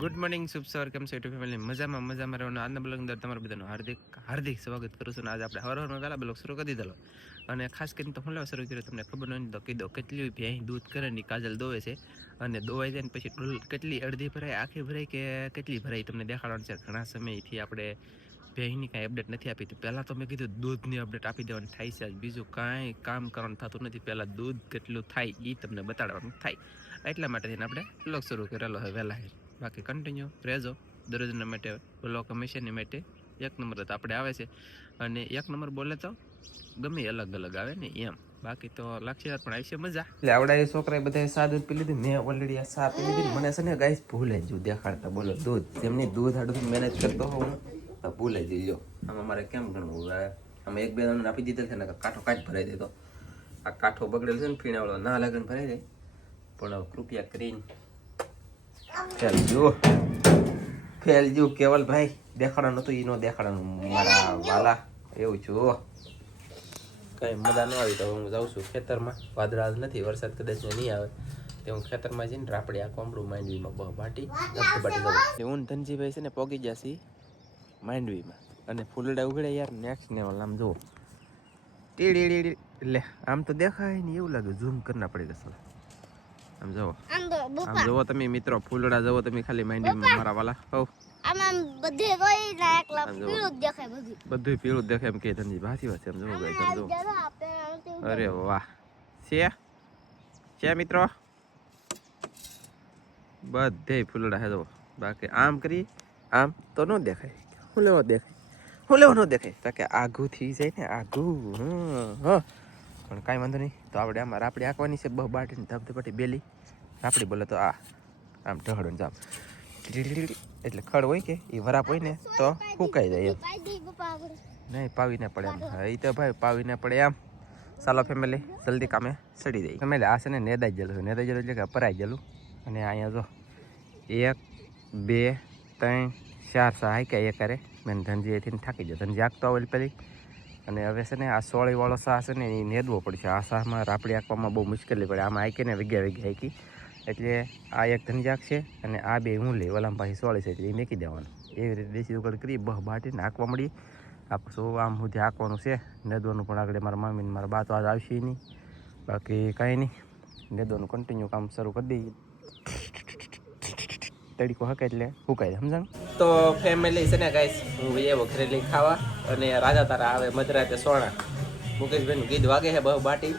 Good morning શુભ સવાર કેમ છો યુટ્યુબ ફેમિલી મજામાં રહેવાનું આજના બ્લોગ અંદર તમારું બધાનું હાર્દિક સ્વાગત કરું છું. આજે આપણે હવારમાં પહેલા બ્લોગ શરૂ કરી દીધેલો અને ખાસ કરીને તો હું લેવા શરૂ કર્યો તમને ખબર નહીં તો કીધો કેટલી ભેંસ દૂધ કરે ને કાજલ દોવે છે અને દોવાઈ જાય ને પછી કેટલી અડધી ભરાય આખી ભરાય કે કેટલી ભરાય તમને દેખાડવાનું છે. ઘણા સમયથી આપણે ભેંસની કાંઈ અપડેટ નથી આપી તો પહેલાં તો મેં કીધું દૂધની અપડેટ આપી દેવાની થાય છે. બીજું કાંઈ કામ કરવાનું થતું નથી, પહેલાં દૂધ કેટલું થાય એ તમને બતાડવાનું થાય એટલા માટે થઈને આપણે બ્લોગ શરૂ કરેલો હોય વહેલા. બાકી કન્ટિન્યુ રહેજો દરરોજના માટે બ્લોગ હંમેશાની માટે એક નંબર તો આપણે આવે છે અને એક નંબર બોલે તો ગમે અલગ અલગ આવે ને એમ. બાકી તો લાગશે પણ આવશે મજા. એટલે આવડા એ છોકરાએ બધા સા દૂધ પી લીધું, મેં ઓલરેડી આ સા પી લીધી. મને છે ને ગાઈસ ભૂલે જ દેખાડતા બોલો દૂધ જેમની દૂધ હાડું મેનેજ કરતો હોઉં તો ભૂલે જ લો. આમાં મારે કેમ ગણવું? આમાં એક બે જણ આપી દીધેલ છે ને કાંઠો કાઢ ભરાઈ દેતો. આ કાંઠો બગડેલ છે ને પીણાવાળો ના લાગે ને ભરાઈ જાય. પણ કૃપયા કરીને ફેલજો કેવલભાઈ દેખાડવાનું હતું એનો દેખાડવાનું મારા વાલા એવું છું. કઈ મજા ન આવી તો હું જાઉં છું ખેતરમાં. વાદળા નથી, વરસાદ કદાચ નહીં આવે તો હું ખેતરમાં જઈને રાપડી આ કોમડું માંડવીમાં બાટી જાઉં. હું ધનજીભાઈ છે ને પોગી જશે માંડવીમાં અને ફૂલડા ઉગડે યાર નેક્સ્ટ લેવલ. આમ જુઓ ટીડી એટલે આમ તો દેખાય ને એવું લાગે ઝૂમ કરના પડી જશે. આમ જુઓ તમે મિત્રો ફૂલડા જુઓ તમે ખાલી માંડવીમાં મારા વાલા હો બધું પીળું દેખાય એમ કે ધનજી ભાતી વાત છે. એમ જુઓ અરે વાહ છે મિત્રો બધે ફૂલડા હે જુઓ. બાકી આમ કરી આમ તો ન દેખાય. હું લેવો ન દેખાય તો કે આઘું થઈ જાય ને આઘું. પણ કાંઈ વાંધો નહીં તો આપણે આમાં રાપડી આંકવાની છે બહુ બાટીને ધબધબાટી બેલી રાપડી બોલે તો આમ ઢહડો જામ એટલે ખડ હોય કે એ વરાપ હોય ને તો સુકાઈ જાય એમ. નહીં પાવીને પડે એમ. હા એ તો ભાઈ પાવીને પડે એમ. ચાલો ફેમિલી જલ્દી કામે સડી જાય. ફેમિલી આ છે ને નેદાઈ ગયેલું એટલે કે પરાઈ ગયેલું. અને અહીંયા જો 1 2 3 4 સા હાક્યા એકારે મેં ધનજી એથી થાકી જાય. ધનજી આંકતો આવેલ પેલી અને હવે છે ને આ સોળીવાળો શાહ છે ને એ નેદવો પડશે. આ શાહમાં રાપડી આંકવામાં બહુ મુશ્કેલી પડે. આમાં આંકી ને વિગ્યા હાંકી એટલે આ એક ધનજાક છે અને આ બે હું લઈ ઓલામ પાછી સોળી છે એટલે એ મેકી દેવાનું. એવી રીતે દેશી ઉગડ કરી બહ બાટીને આંકવા મળી. આ શું આમ સુધી આંકવાનું છે નેદવાનું પણ આગળ મારા મામીને મારા બા તો આજ આવશે નહીં. બાકી કાંઈ નહીં નેદવાનું કન્ટિન્યુ કામ શરૂ કરી દઈએ. તડીકો હકે એટલે સુકાય સમજાણ. તો ફેમિલી છે ને ગાઈસ હું એવો ઘરેલી ખાવા અને રાજા તારા આવે મધરાતે સોણા. મુકેશભાઈનું ગીત વાગે છે બહુ બાટી.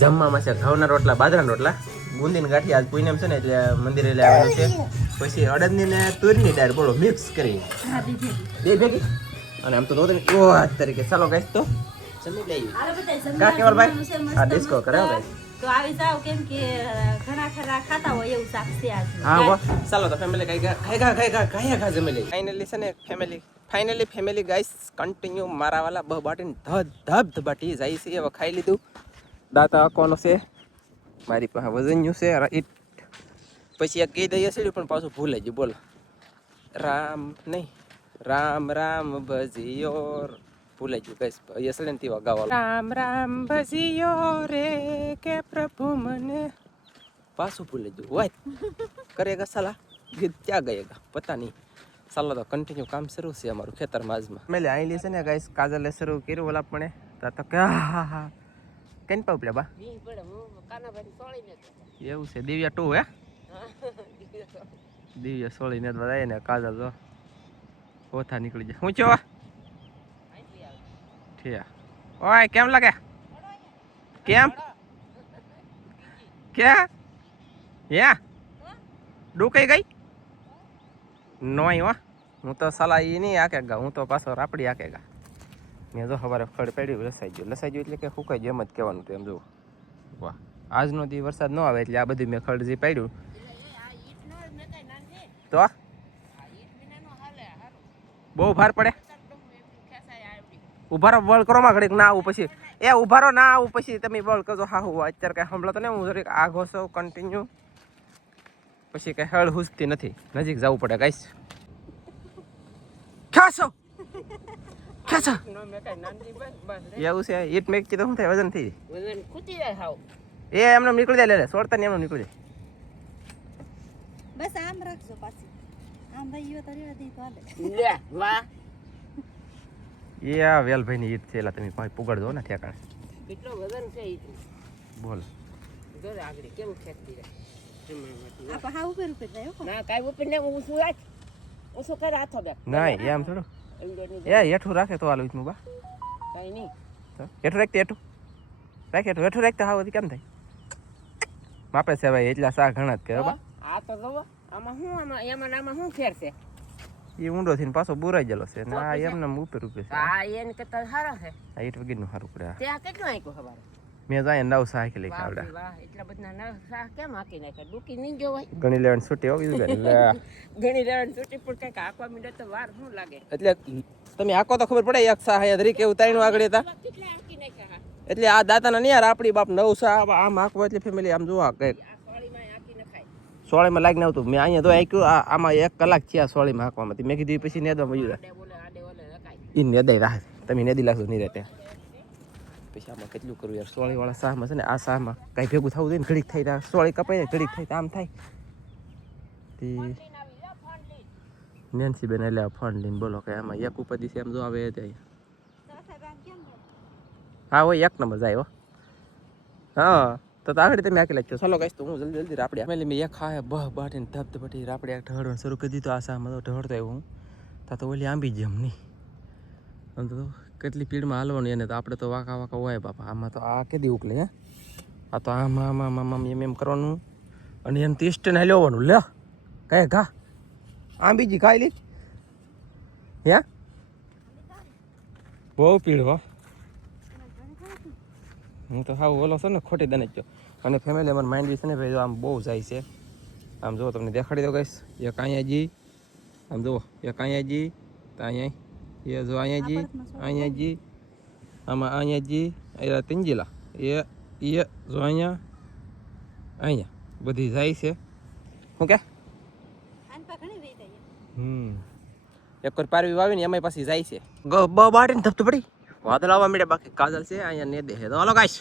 જમવામાં છે ઘઉંના રોટલા બાજરાના રોટલા બુંદીની ગાંઠી આજ પૂનમ છે ને એટલે મંદિરે લઈ આવેલું છે. પછી અડદની ને તુરની દાળ બોલો મિક્સ કરી બે ભેગી અને આમ તો નહોતું તરીકે. ચાલો ગાઈસ તો જમી લઈએ. કા કેવલભાઈ આ ડિસ્કો કરે ગાઈસ તો આવી જાવ કેમ કે ઘણા ખરા ખાતા હોય એવું શાક છે આજ. હા વાહ ચાલો તો ફેમિલી ખાઈ જમી લઈએ. ફાઇનલી છે ને ફેમિલી ગાઈસ કન્ટિન્યુ મારા વાલા બહુ બાટીને ધબધબાટી જાય છે. હવે ખાઈ લીધું દાંતા કોનો છે મારી પાસે વજન્યું છે ઈટ. પછી એક ગીત દઈએ છે પણ પાછું ભૂલે જ બોલ રામ નહીં રામ રામ ભજીયો ભૂલે ગયું કઈશ અસલે ને તેવા ગાવા રામ રામ ભજીયો રે કે પ્રભુ મને પાછું ભૂલે ગયું હોય કરેગા સાલા ગીત ક્યાં ગયેગા પતા નહીં. ચાલો તો કન્ટિન્યુ કામ શરૂ છે અમારું ખેતરમાં આજમાં. મેલે આઈલી છે ને ગાઈસ કાજલે શરૂ કર્યું ઓલા પણ તો કે હા કેન પાવપ્યા બા એવું છે. દિવ્યા 2 હે દિવ્યા સોળી ને બધાય ને કાજલ જો ઓથા નીકળી જાય. હું છો ઠીયા ઓય કેમ લાગે કેમ ક્યાં યા ડૂકાઈ ગઈ નોય હો. હું તો સલા ઈ નહીં આકેગા હું તો પાછો રાપડી આકેગા. મેં જો સવારે ખડ પડ્યું લસાઈ ગયું એટલે કે સુકાઈ ગયું એમ જ કહેવાનું હતું. એમ જુઓ વાહ આજનો દી વરસાદ ન આવે એટલે આ બધું મેં ખડ જે પાડ્યું તો બહુ ભાર પડે. ઉભારો બળ કરો માં ઘડીક ના આવું પછી ઉભારો ના આવું પછી તમે બળ કરજો. હા હું અત્યારે કઈ સાંભળો તો ને હું જરીક આઘો છું કન્ટિન્યુ પછી કઈ હળ હુસતી નથી નજીક જવું પડે ગાઈસ. ખાસો એવું છે ઈટ મેક તો શું થાય વજન થઈ એ એમને નીકળી જાય લે છોડતા ને એમને નીકળી જાય. બસ આમ રાખજો પાછી આમ ભાઈ યો તો રેવા દે તો હાલે. લે વાહ એ આ વેલભાઈની ઈટ છે એલા તમે પાછી પુગાડજો ને ઠેકાણે કેટલો વજન છે ઈ બોલ જો આગળ કેવું ખેંચતી રહે આ પહા ઉપર ઉપર જાય હો. ના કાઈ ઉપર ને હું શું રાખ હું શું કરે હાથો બે નહીં એમ થોડું એ હેઠું રાખે તો હાલ ઈચમું બા કાઈ નહીં તો હેઠું રાખતે હેઠું રાખ હેઠું રાખતા હાવ કેમ થાય માપે છે ભાઈ એટલા સા ઘણા જ કે બા આ તો જોવો આમાં શું આમાં શું ફેર છે એ ઊંડો થઈને પાછો બુરાઈ ગયેલો છે ને આ એમને ઉપર છે આ એને કરતા સારા છે આ ઈટ વગરનું સારું પડે આ. ત્યાં કેટલું આંક્યું ખબર મેં જાય નવ સાયકલ લઈ વાહ આવડા વાહ એટલા બધા નવ શાહ કેમ હાકી નાખ્યા ડૂકી નહીં જોવાય ગણી લેવાની છૂટી હો કીધું કે ઘણી લેવાની છૂટી પણ કંઈક હાંકવા મીડે તો વાર શું લાગે એટલે તમે આકો તો ખબર પડે એક સા હે તરીકે એવું તાણું આગળ હતા કેટલા હાંકી નાખ્યા એટલે આ દાતાના નહીં યાર આપણી બાપ નવ સા આમ આખો એટલે ફેમિલી આમ જોવા કે આ સોળીમાં હાંકી નખાય સોળીમાં લાગી આવતું મેં અહીંયા તો આક્યું આમાં 1 કલાક થયા સોળીમાં હાંકવામાં મેં કીધું પછી નેદવા મળ્યું આડે ઓલે નખાય એ નેદાઈ રાહ તમે નેદી લાગશો નહીં રહેતા પછી આમાં કેટલું કરવું યાર સોળી વાળા શાહમાં છે ને આ શાહમાં કાંઈ ભેગું થવું જોઈએ ને ઘડીક થઈ જાય સોળી કપાઈ જાય ઘડીક થઈ આમ થાય તે નેન્સી બેન એટલે ફંડ લઈને બોલો કે આમાં એક ઉપર દિવસે એમ જો આવે જાય હા હોય 1 નંબર જાય હો હા તો આગળ તમે આકી લાગશો ચાલો ગાઈસ તો હું જલ્દી આપણે ફેમિલી મેં એક ખાય બહ બાટીને ધબ ધબટી આપણે ઢળવાનું શરૂ કરી દીધું આ શાહમાં તો ઢળતો આવ્યો હું તા તો ઓલી આંબી જેમ નહીં આમ તો કેટલી પીડમાં હાલવાનું એને તો આપણે તો વાંકા વાંકા હોય બાપા આમાં તો આ કેદી ઉકલે હે આ તો આમાં એમ કરવાનું અને એમ ટેસ્ટ ને લેવાનું લે કઈ ઘા આમ બીજી ખાઈ લી હે બહુ પીડ હો હું તો હાવ ઓલો છે ને ખોટી દને જ અને ફેમિલી અમારે માઇન્ડ છે ને ભાઈ આમ બહુ જાય છે આમ જુઓ તમને દેખાડી દો ગઈશ એક અહીંયા જી આમ જુઓ એક અહીંયા જી તો અહીંયા એ જો અહીંયા જી આમાં અહીંયા જી એ તિંજીલા એ જો અહીંયા બધી જાય છે શું કે એક વાર પારવી વાવીને એમાં પાછી જાય છે બાટીને ધપતું પડી વાદળ આવવા મળે બાકી કાજલ છે અહીંયા ને દે તો હાલો ગાઈશ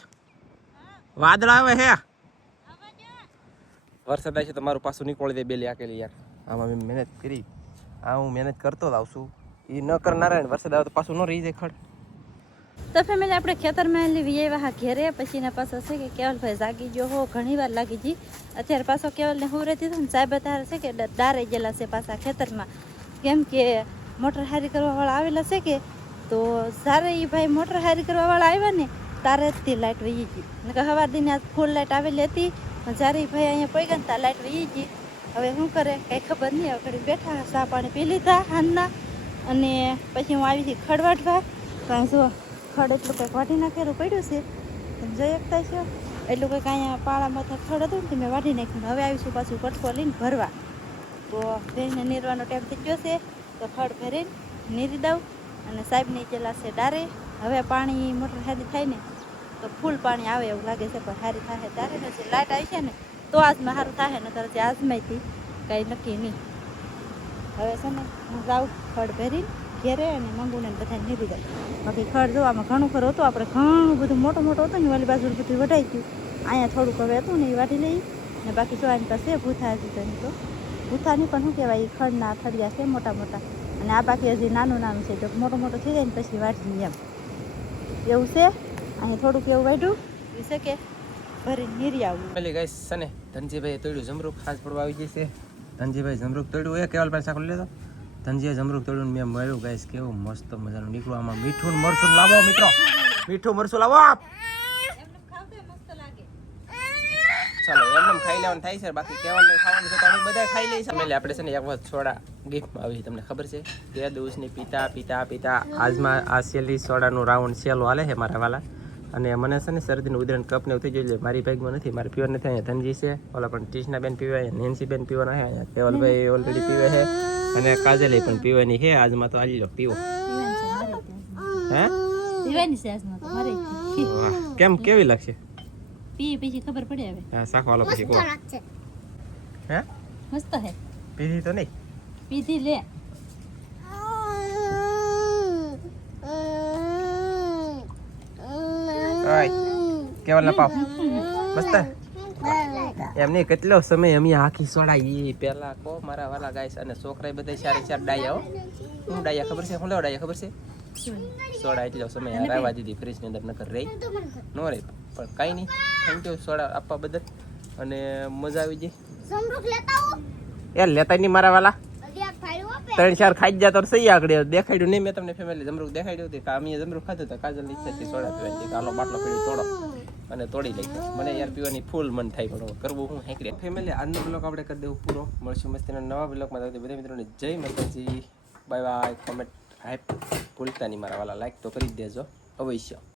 વાદળ આવે હે વરસાદ આવે છે તો મારું પાછું નીકળી દે બેલી આકેલી યાર આમાં મેં મહેનત કરી આ હું મહેનત કરતો જ આવશું એ ન કરનારા વરસાદ આવે તો પાછું ન રહી જાય ખડ તો ફેમિલી આપણે ખેતરમાં લીધી એવા ઘેરે પછી એના પાછો છે કે કેવલભાઈ જાગી ગયો હો ઘણી વાર લાગી જી અત્યારે પાછો કેવલને હું રહેતી હતી ને સાહેબ અત્યારે છે કે દારે ગયેલા છે પાછા ખેતરમાં કેમ કે મોટર હારી કરવાવાળા આવેલા છે કે તો જ્યારે એ ભાઈ મોટર હારી કરવાવાળા આવ્યા ને તારે જ તે લાઇટ વહી ગઈ ને કે સવાર દિને ફૂલ લાઇટ આવેલી હતી પણ જ્યારે એ ભાઈ અહીંયા પડી ગયા ને ત્યાં લાઇટ વહી ગઈ હવે શું કરે કંઈ ખબર નહીં હવે ઘડી બેઠા ચા પાણી પી લીધા હાનના અને પછી હું આવી હતી ખડ વાટવા કાંઈ જો ખડ એટલું કંઈક વાટી નાખેલું પડ્યું છે તમે જોઈ શકતા છો એટલું કંઈક અહીંયા પાળામાં ખડ હતું ને મેં વાટી નાખ્યું હવે આવીશું પાછું કટકો લઈને ભરવા તો ભેંસને નીરવાનો ટાઈમ થઈ ગયો છે તો ખડ ભરીને નીરી દઉં અને સાહેબની ચેલા છે ડારે હવે પાણી મોટર હારી થાય ને તો ફૂલ પાણી આવે એવું લાગે છે પણ હારી થાય ત્યારે ને જે લાઇટ આવી છે ને તો આજમાં સારું થાય ને તરત આજમાંથી કંઈ નક્કી નહીં હવે છે ને હું જાઉં ખડ ભરીને ઘેરે અને મંગુને બધાને નીરી દઉં બાકી ખડ જોવામાં ઘણું ખરું હતું આપણે ઘણું બધું મોટું હતું ને વાલી બાજુ બધું વઢાઈ ગયું અહીંયા થોડુંક હવે હતું ને એ વાટી લઈ ને બાકી જો આની પાસે ભૂથા હતી તો ભૂથાની પણ શું કહેવાય એ ખડના થળિયા છે મોટા મોટા અને આ બાકી હજી નાનું નાનું છે તો મોટું મોટું થઈ જાય ને પછી વાટની એમ એવું છે અહીં થોડુંક એવું વાઢ્યું એ છે કે ભરી નીરી આવવું પેલી ગાઈસ છે ને ધનજીભાઈ તોડ્યું જમરૂક ખાસ પડવા આવી જશે ધનજીભાઈ જમરૂક તોડ્યું એ કેવલ પાસે સાકળ લેતો ધનજીએ જમરૂક તોડ્યું મેં મળ્યું ગાઈસ કેવું મસ્ત મજાનું નીકળું આમાં મીઠું મરચું લાવો મિત્રો મીઠું મરચું લાવો ચાલો એમને ખાઈ લેવાનું થાય છે બાકી કેવલ ખાવાનું છે તો અમે બધા ખાઈ લઈએ છીએ આપણે છે ને એક વખત સોડા ગિફ્ટમાં આવી તમને ખબર છે 2 દિવસની પીતા આજમાં આ સેલી સોડાનું રાઉન્ડ સેલો હાલે છે મારા વાલા અને મને છે ને શરદીનું ઉદાહરણ કપ ને થઈ જોઈએ મારી બેગમાં નથી મારે પીવા નથી અહીંયા ધનજી છે ઓલા પણ ટીશના બેન પીવા અહીંયા નેન્સી બેન પીવાના છે અહીંયા કેવલભાઈ ઓલરેડી પીવે છે અને કાજલે પણ પીવાની છે આજમાં તો આલી લો પીવો હે પીવાની છે આજમાં તો મારે વાહ કેમ કેવી લાગશે પી પછી ખબર પડે હવે હા સાખવાલો પછી કો હે મસ્ત હે પીધી તો નહીં પીધી લે ઓય કેવલ ના પાવ મસ્ત એમને કેટલો સમય અમે આખી સોડા એ પેલા કો મારા વાલા ગાઈસ અને છોકરા બધા ચાર ડાયા હો હું ડાયા ખબર છે હું લેવા ડાયા ખબર છે સોડા એટલો સમય રાવા દીધી ફ્રીજ ની અંદર નકર રહી નો રે પણ કાઈ નહીં થેન્ક યુ સોડા આપવા બદલ અને મજા આવી ગઈ યાર લેતા નહીં મારા વાલા 3-4 ખાઈ જ તો સહી આગળ દેખાડ્યું નહીં મેં તમને ફેમિલી જમરૂક દેખાડ્યું હતું કે અમે જમરૂક ખાધું તો કાજલ ઈચ્છાથી સોડા પીવાની કાલો બાટલો પીડી તોડો અને તોડી લઈ મને યાર પીવાની ફૂલ મન થાય પણ કરવું હું હેકડે ફેમિલી આજનો બ્લોગ આપણે કરી દેવું પૂરો મળશું મસ્તીના નવા બ્લોગમાં બધા મિત્રોને જય માતાજી બાય બાય કોમેન્ટ હાઈપ ભૂલતા નહીં મારા વાલા લાઈક તો કરી જ દેજો અવશ્ય